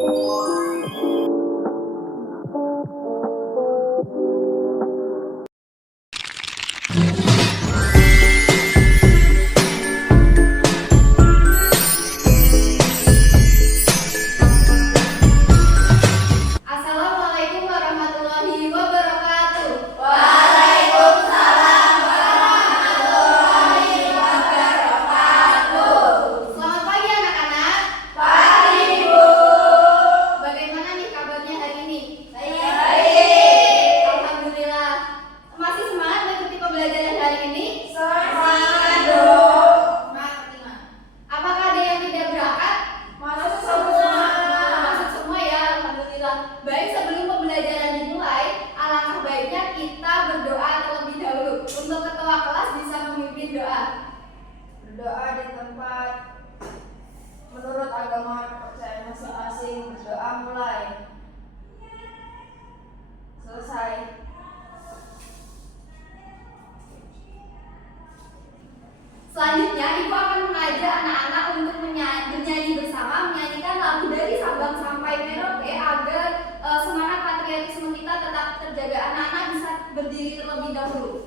Assalamualaikum warahmatullahi wabarakatuh. Waalaikumsalam warahmatullahi wabarakatuh. Selamat pagi anak-anak. Pagi, Bu. Bagaimana nih kabarnya hari ini? Baik. Alhamdulillah. Masih semangat mengikuti pembelajaran hari ini? Semangat, dong. Apakah ada yang tidak berangkat? Masuk semua. Masuk semua ya, alhamdulillah. Baik, sebelum pembelajaran dimulai, alangkah baiknya kita berdoa terlebih dahulu. Untuk ketua kelas bisa memimpin doa. Berdoa di tempat menurut agama kepercayaan masing-masing. Berdoa mulai. Selesai. Selanjutnya, Ibu akan mengajak anak-anak untuk bernyanyi bersama, menyanyikan lagu dari Sabang sampai Merauke agar semangat patriotisme kita tetap terjaga. Anak-anak bisa berdiri terlebih dahulu.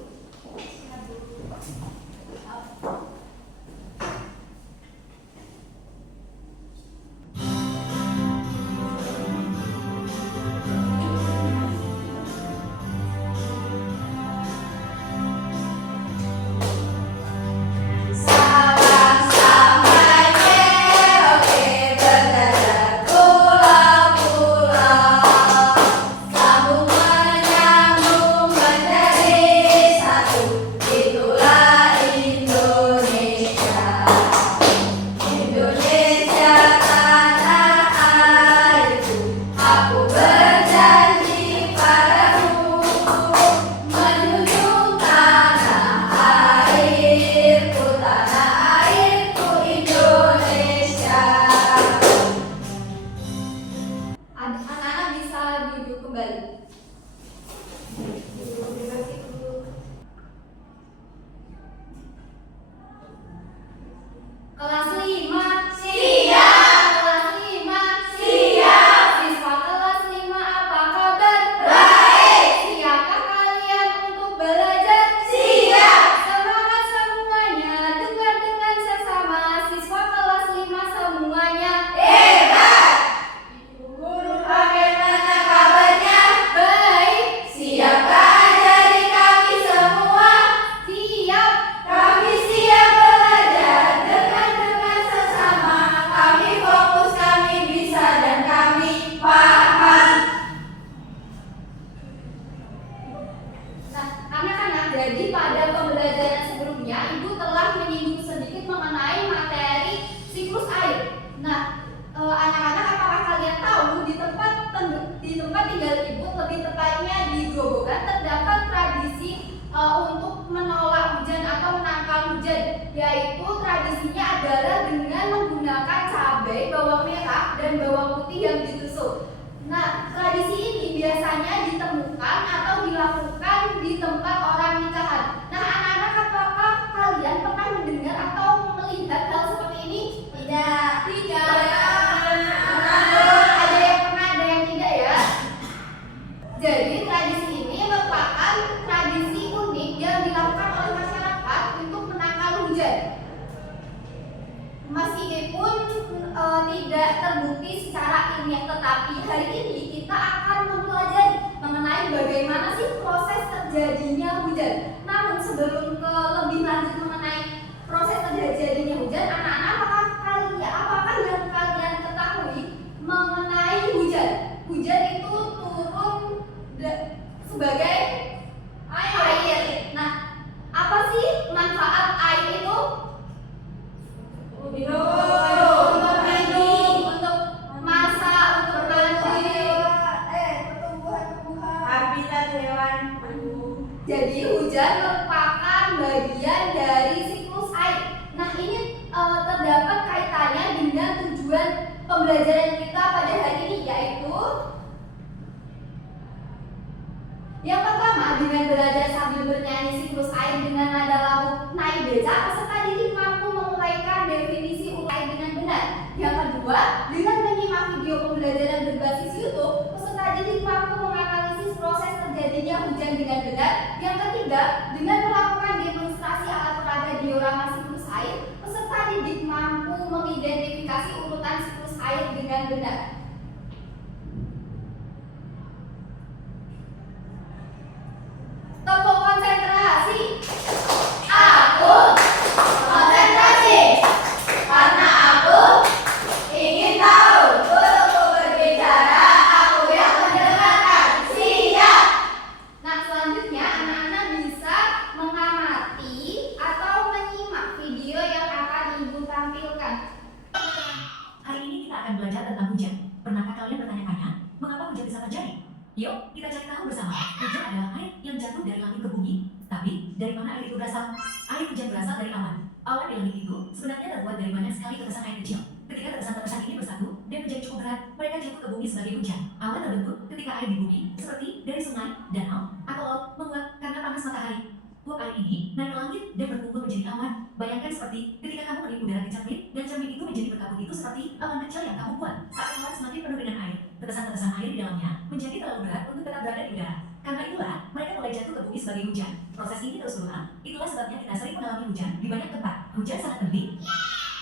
Sabang sampai Merauke berdadah pulau-pulau, sambung menyambung menjadi satu, itulah Indonesia. Indonesia tanah airku, aku berjanji padamu, menjunjung tanah airku Indonesia. Anak-anak bisa duduk kembali. Kelas 5 Siap. Kelas 5 Siap. Siswa kelas 5 apa kabar? Baik. Siapkah kalian untuk belajar? Siap. Semangat semuanya, dengar dengan sesama. Siswa kelas 5 semuanya. Hebat. Ibu guru, bagaimana kabarnya? Baik. Siapkah ajari kami semua? Siap. Kami siap belajar dengan sesama. Kami fokus, kami bisa, dan kami paham. Nah, anak-anak, jadi pada pembelajaran sebelumnya Ibu telah menyinggung sedikit mengenai materi siklus air. Nah, anak-anak, apakah kalian tahu di tempat tinggal Ibu, lebih tepatnya di Grobogan, terdapat tradisi untuk menolak hujan atau menangkal hujan, yaitu tradisinya adalah dengan menggunakan cabai, bawang merah, dan bawang putih yang ditusuk. Nah, tradisi ini biasanya ditemukan atau dilakukan di tempat orang nikahan. Nah, anak-anak, apakah kalian pernah mendengar atau melihat hal seperti ini? Tidak. Ada yang pernah, ada yang tidak ya. Jadi tradisi ini merupakan tradisi unik yang dilakukan oleh masyarakat untuk menangkal hujan. Meskipun tidak terbukti secara ilmiah, tetapi hari ini kita akan mempelajari mengenai bagaimana sih proses terjadinya hujan. Namun sebelum ke lebih lanjut mengenai proses terjadinya hujan, anak-anak, apakah yang kalian ketahui mengenai hujan? Hujan itu turun sebagai air. Nah, apa sih manfaat air itu? Untuk minum, untuk masak, untuk mandi. Pertumbuhan habitat hewan. Jadi hujan merupakan bagian dari siklus air. Nah, ini terdapat kaitannya dengan tujuan pembelajaran kita pada hari ini, yaitu yang pertama, dengan belajar sambil bernyanyi siklus air dengan nada lagu naik beca, peserta didik mampu menguraikan definisi air dengan benar. Yang kedua, dengan menyimak video video pembelajaran berbasis YouTube, peserta didik mampu menganalisis proses terjadinya hujan dengan benar. Yang ketiga, dengan melakukan demonstrasi alat peraga diorama siklus air, peserta didik mampu mengidentifikasi urutan siklus air dengan benar. Tepuk konsentrasi. Aku konsentrasi karena aku ingin tahu. Guruku berbicara, aku yang mendengarkan. Siap. Nah, selanjutnya anak-anak bisa mengamati atau menyimak video yang akan Ibu tampilkan. Hari ini kita akan belajar tentang hujan. Pernahkah kalian bertanya-tanya, mengapa hujan bisa terjadi? Yuk, kita cari tahu bersama. Hujan adalah air yang jatuh dari langit ke bumi. Tapi, dari mana air itu berasal? Air hujan berasal dari awan. Awan di langit itu sebenarnya terbuat dari banyak sekali tetesan air kecil. Ketika tetesan-tetesan ini bersatu dan menjadi cukup berat, mereka jatuh ke bumi sebagai hujan. Awan terbentuk ketika air di bumi, seperti dari sungai, danau, atau laut, menguap karena panas matahari. Uap air ini naik ke langit dan berkumpul menjadi awan. Bayangkan seperti ketika kamu meniup udara di cermin, dan cermin itu menjadi berkabut. Itu seperti awan kecil yang kamu buat. Saat awan semakin penuh dengan air, tetesan-tetesan air di dalamnya menjadi terlalu berat untuk tetap berada di udara. Karena itulah, mereka mulai jatuh ke bumi sebagai hujan. Proses ini terus berulang. Itulah sebabnya kita sering mengalami hujan di banyak tempat. Hujan sangat penting.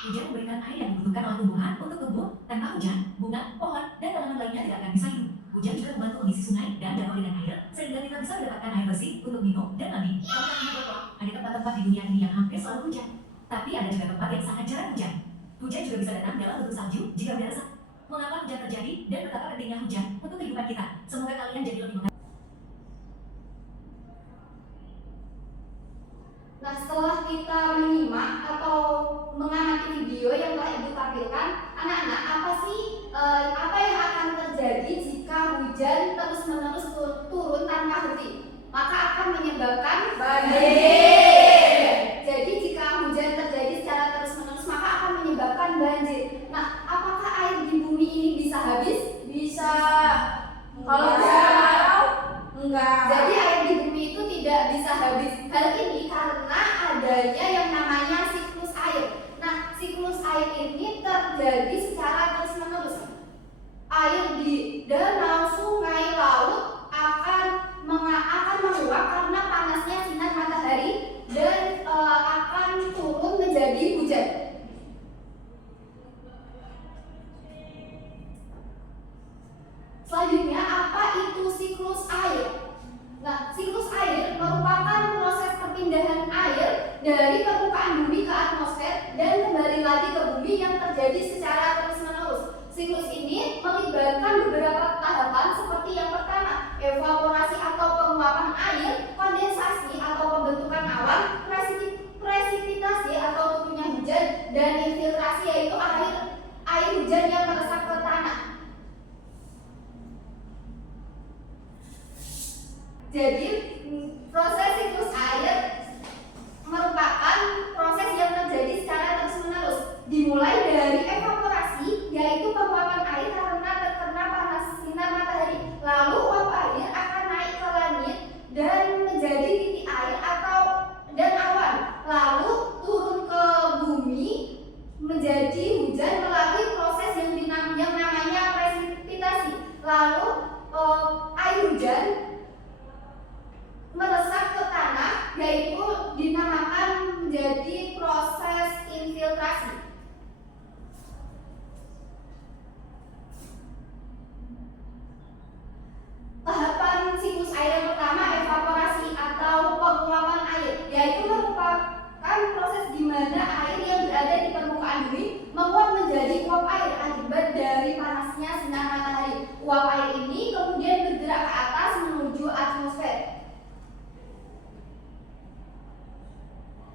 Hujan memberikan air yang dibutuhkan oleh tumbuhan untuk tumbuh. Tanpa hujan, bunga, pohon, dan tanaman lainnya tidak akan bisa hidup. Hujan juga membantu mengisi sungai dan danau dengan air, sehingga kita bisa mendapatkan air bersih untuk minum dan mandi. Kalau kamu berdoa, ada tempat-tempat di dunia ini yang hampir selalu hujan. Tapi ada juga tempat yang sangat jarang hujan. Hujan juga bisa datang dalam bentuk salju jika udara sangat. Mengapa hujan terjadi dan betapa pentingnya hujan untuk kehidupan kita? Semoga kalian jadi lebih mengerti. Nah, setelah kita menyimak atau mengamati video yang telah Ibu tampilkan, anak-anak, apa yang akan terjadi jika hujan terus-menerus turun tanpa henti? Maka akan menyebabkan Banjir. Jadi jika hujan terjadi secara terus-menerus maka akan menyebabkan banjir. Nah, apakah air di bumi ini bisa habis? Bisa. Kalau kemarau, enggak. Jadi air di bumi itu tidak bisa habis. Hal ini karena adanya yang namanya siklus air. Nah, siklus air ini terjadi secara terus-menerus. Air di danau, sungai, laut akan menguap karena panasnya sinar matahari dan akan turun menjadi hujan. Selanjutnya, apa itu siklus air? Nah, siklus air merupakan proses perpindahan air dari permukaan bumi ke atmosfer dan kembali lagi ke bumi yang terjadi secara terus-menerus. Siklus ini melibatkan beberapa tahapan seperti yang pertama, evaporasi atau penguapan air, kondensasi atau pembentukan awan, presipitasi atau turunnya hujan, dan infiltrasi yaitu air hujan yang meresap ke tanah. Jadi, proses siklus air merupakan proses yang terjadi secara terus-menerus. Dimulai dari evaporasi, yaitu penguapan air karena terkena panas sinar matahari. Lalu uap air akan naik ke langit dan menjadi titik air dan awan. Lalu turun ke bumi menjadi hujan melalui proses yang namanya presipitasi. Lalu air hujan meresap ke tanah, yaitu dinamakan menjadi proses infiltrasi. Tahapan siklus air yang pertama, evaporasi atau penguapan air, yaitu merupakan proses di mana air yang berada di permukaan bumi menguap menjadi uap air akibat dari panasnya sinar matahari. Uap air ini kemudian bergerak ke atas menuju atmosfer.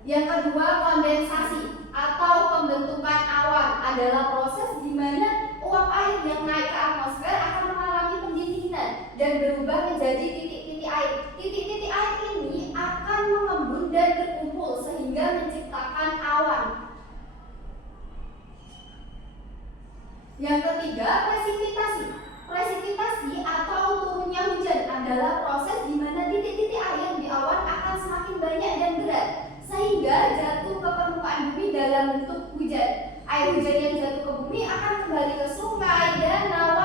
Yang kedua, kondensasi atau pembentukan awan adalah proses di mana uap air yang naik ke atmosfer akan mengalami pendinginan dan berubah menjadi titik-titik air. Titik-titik air ini akan mengembun dan berkumpul sehingga menciptakan awan. Yang ketiga, presipitasi. Presipitasi atau turunnya hujan adalah proses di mana titik-titik air di awan akan semakin banyak dan berat sehingga jatuh ke permukaan bumi dalam bentuk hujan. Air hujan yang jatuh ke bumi akan kembali ke sungai, danau,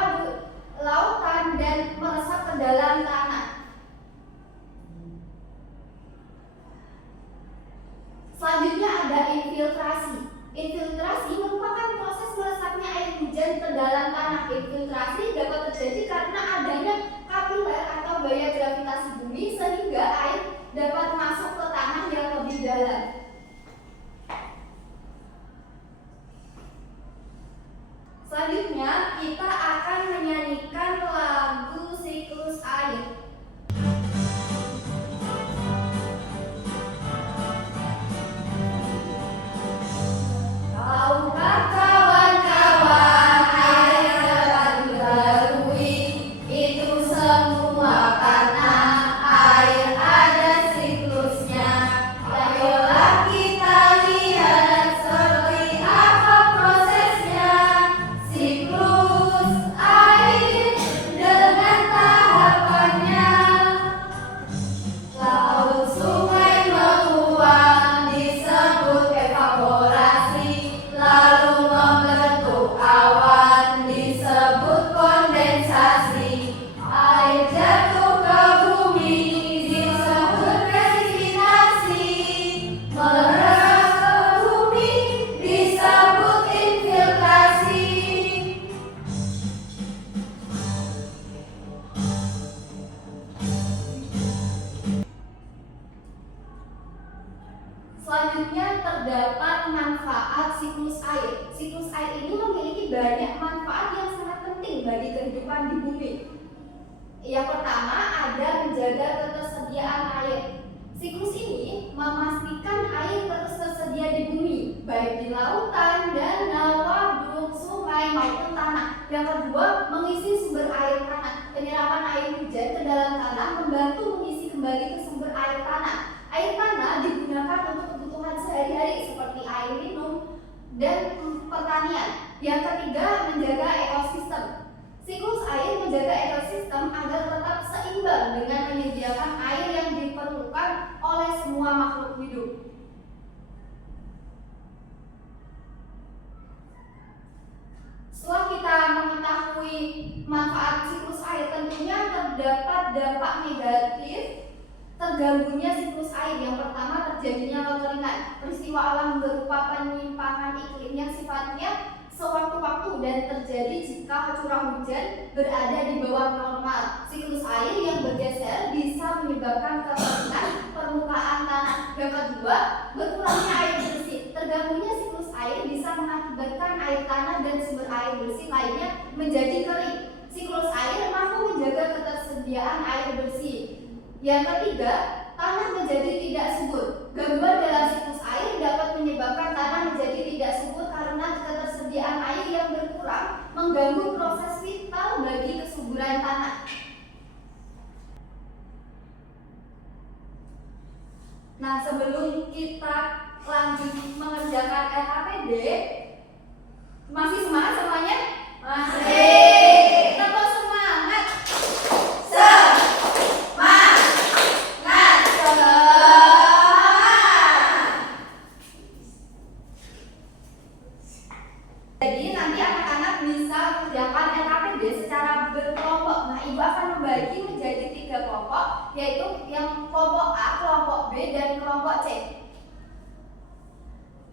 hujan ke dalam tanah. Infiltrasi dapat terjadi karena adanya kapiler atau gaya gravitasi bumi sehingga air dapat masuk ke tanah yang lebih dalam. Selanjutnya kita akan menyanyikan lagu siklus air. Tahukah kawan-kawan air dapat dilalui? Itu semua karena air ada siklusnya. Ayolah kita lihat seperti apa prosesnya. Siklus air dengan tahapannya. Laut sungai menguap disebut evaporasi, lalu membentuk awan disebut kondensasi. Air jatuh ke bumi disebut presipitasi, meresap ke bumi disebut infiltrasi. Selanjutnya terdapat manfaat siklus air. Siklus air ini memiliki banyak manfaat yang sangat penting bagi kehidupan di bumi. Yang pertama ada menjaga ketersediaan air. Siklus ini memastikan air terus tersedia di bumi, baik di lautan, danau, waduk, sungai maupun tanah. Yang kedua, mengisi sumber air tanah. Penyerapan air hujan ke dalam tanah membantu mengisi kembali ke sumber air tanah. Air tanah digunakan untuk kebutuhan sehari-hari seperti air minum dan pertanian. Yang ketiga, menjaga ekosistem. Siklus air menjaga ekosistem agar tetap seimbang dengan menyediakan air yang diperlukan oleh semua makhluk hidup. Setelah kita mengetahui manfaat siklus air, tentunya terdapat dampak negatif terganggunya siklus air. Yang pertama, terjadinya kekeringan. Peristiwa alam berupa penyimpangan iklim yang sifatnya sewaktu-waktu dan terjadi jika curah hujan berada di bawah normal. Siklus air yang bergeser bisa menyebabkan kekeringan permukaan tanah. Yang kedua, berkurangnya air bersih. Terganggunya siklus air bisa mengakibatkan air tanah dan sumber air bersih lainnya menjadi kering. Siklus air mampu menjaga ketersediaan air bersih. Yang ketiga, tanah menjadi tidak subur. Gangguan dalam siklus air dapat menyebabkan tanah menjadi tidak subur karena ketersediaan air yang berkurang mengganggu proses vital bagi kesuburan tanah. Nah, sebelum kita lanjut mengerjakan LKPD, masih semangat semuanya? Masih. Tetap semangat. Jadi nanti anak-anak bisa mengerjakan LKPD secara berkelompok. Nah, ibu akan membagi menjadi 3 kelompok, yaitu yang kelompok A, kelompok B, dan kelompok C.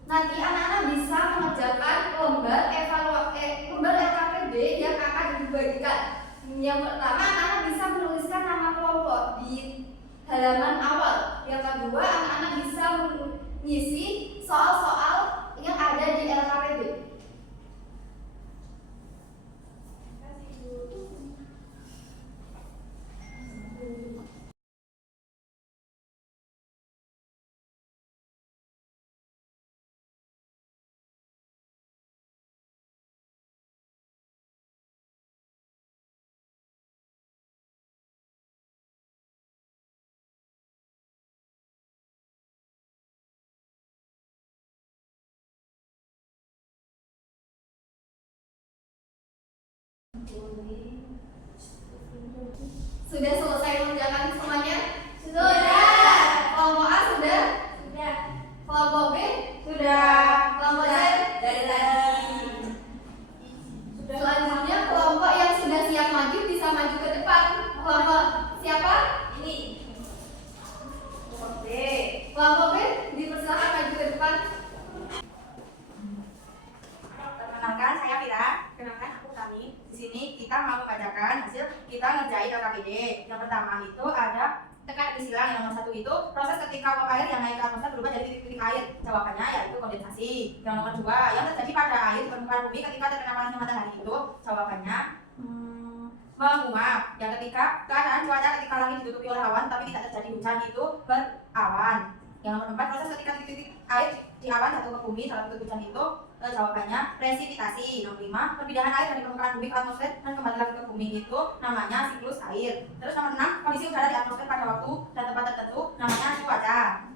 Nanti anak-anak bisa mengerjakan lembar LKPD yang akan dibagikan. Yang pertama, anak-anak bisa menuliskan nama kelompok di halaman awal. Yang kedua, anak-anak bisa mengisi soal-soal yang ada di LKPD. pertama itu ada tekan api silang. Yang nomor 1 itu proses ketika uap air yang naik ke atmosfer berubah jadi titik-titik air. Jawabannya yaitu kondensasi. Yang nomor 2, yang terjadi pada air di permukaan bumi ketika terkena panasnya matahari itu jawabannya menguap. Yang ketiga, keadaan cuaca ketika langit ditutupi oleh awan tapi tidak terjadi hujan itu berawan. Yang nomor 4, proses ketika titik-titik air di awan jatuh ke bumi dalam bentuk hujan itu jawabannya presipitasi. Nomor 5, perpindahan air dari permukaan bumi ke atmosfer dan kembali lagi ke bumi itu namanya siklus air. Terus nomor 6, kondisi udara di atmosfer pada waktu dan tempat tertentu namanya cuaca.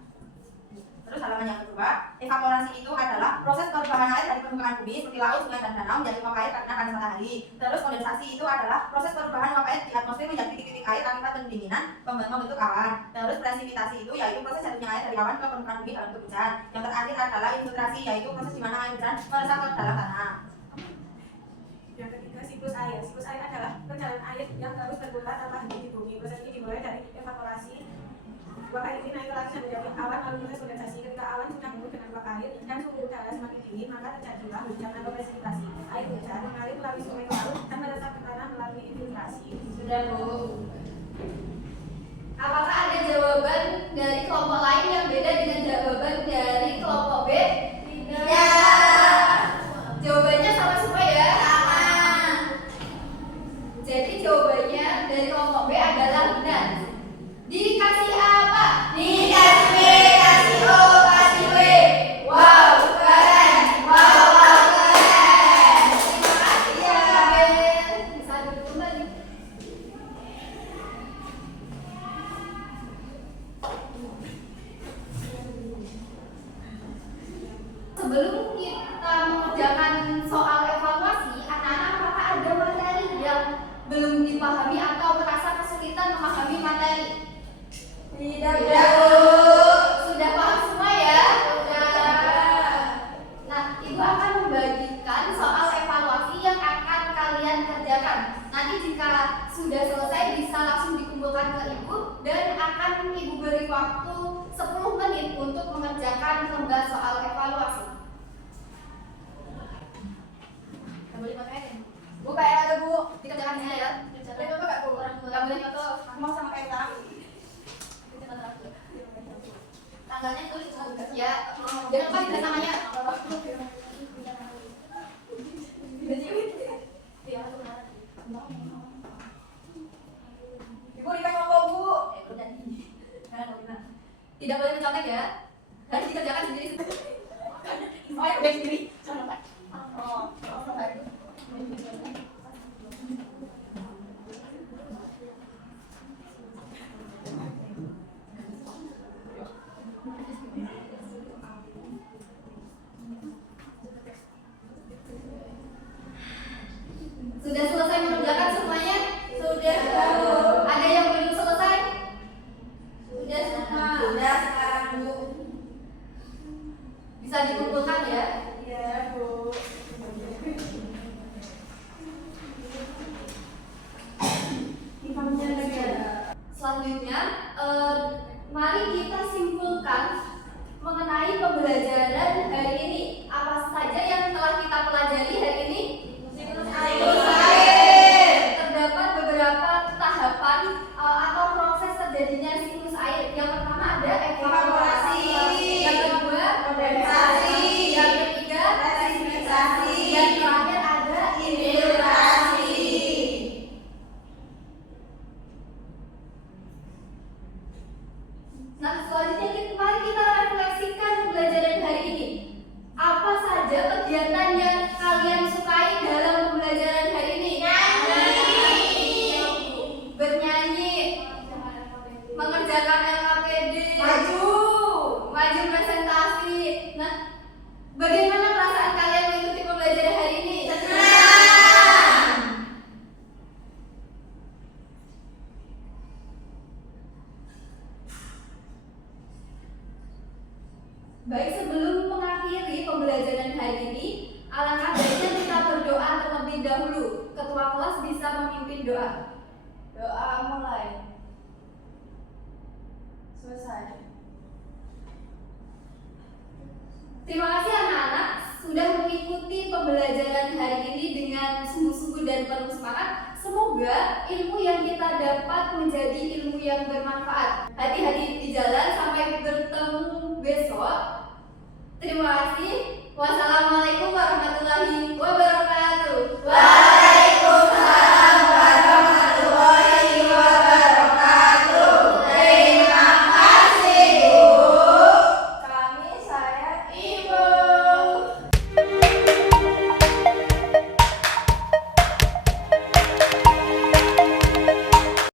Terus halaman yang kedua, evaporasi itu adalah proses perubahan air dari permukaan bumi seperti laut, sungai, dan danau menjadi uap air karena panas matahari. Terus kondensasi itu adalah proses perubahan uap air di atmosfer menjadi titik-titik air akibat pendinginan membentuk awan. Terus presipitasi itu yaitu proses jatuhnya air dari awan ke permukaan bumi dalam bentuk hujan. Yang terakhir adalah infiltrasi, yaitu proses di mana air hujan meresap ke dalam tanah. Yang ketiga, siklus air. Siklus air adalah perjalanan air yang terus berputar tanpa henti di bumi. Proses ini dimulai dari evaporasi. Uap air ini naik ke langit menjadi awan lalu proses kondensasi. Ketika awan sudah penuh dengan uap air dan suhu udara semakin dingin, maka terjadilah hujan atau presipitasi. Air hujan mengalir melalui sungai ke laut dan meresap ke tanah melalui infiltrasi. Sudah, Bu. Apakah ada jawaban dari kelompok lain yang beda dengan jawaban dari kelompok B? Tidak. Jawabannya sama semua ya? Sama. Jadi jawabannya dari kelompok B adalah benar. Dikasih apa? Dikasih B, kasih O, kasih W. Wow, keren. Wow, keren. Terima kasih ya, Ben. Bisa duduk kembali. Sebelum kita mengerjakan soal evaluasi, anak-anak apakah ada materi yang belum dipahami atau merasa kesulitan memahami materi? Tidak, Bu. Sudah paham semua ya? Sudah. Nah, Ibu akan membagikan soal evaluasi yang akan kalian kerjakan. Nanti jika sudah selesai bisa langsung dikumpulkan ke Ibu dan akan Ibu beri waktu 10 menit untuk mengerjakan lembar soal evaluasi. Boleh pakai? Bu, kayak ada Bu, dikerjakan di sini ya. Boleh coba gak Bu? Gak boleh foto. Aku mau sama kayak tadi. Tanggalnya tulis ya. Jangan lupa ditulis namanya. Ibu dipakai ngomong Bu. Tidak boleh mencontek ya. Harus dikerjakan sendiri. Oh ya, udah sendiri. Jangan lupa. Oh, sudah selesai mengerjakan semuanya? Sudah. Ada yang belum selesai? Sudah semua. Sudah sekarang Bu. Bisa dikumpulkan ya? Iya, Bu. Selanjutnya, mari kita simpulkan mengenai pembelajaran hari ini. Apa saja yang telah kita pelajari hari ini? Siklus air. Terdapat beberapa tahapan atau proses terjadinya siklus air. Yang pertama ada evaporasi. Yang kedua kondensasi. Yang ketiga presipitasi. Yang terakhir ada infiltrasi. Nah, selanjutnya mari kita refleksikan pembelajaran hari ini. Apa saja kegiatan yang kalian sukai dalam pembelajaran hari ini? Nyanyi, bernyanyi, mengerjakan LKPD, maju presentasi. Nah, bagaimana perasaan kalian mengikuti pembelajaran hari ini? Senang. Baik, sebelum mengakhiri pembelajaran hari ini, alangkah baiknya kita berdoa terlebih dahulu. Ketua kelas bisa memimpin doa. Doa mulai. Selesai. Terima kasih anak-anak sudah mengikuti pembelajaran hari ini dengan sungguh-sungguh dan penuh semangat. Semoga ilmu yang kita dapat menjadi Terima kasih. Wassalamualaikum warahmatullahi wabarakatuh.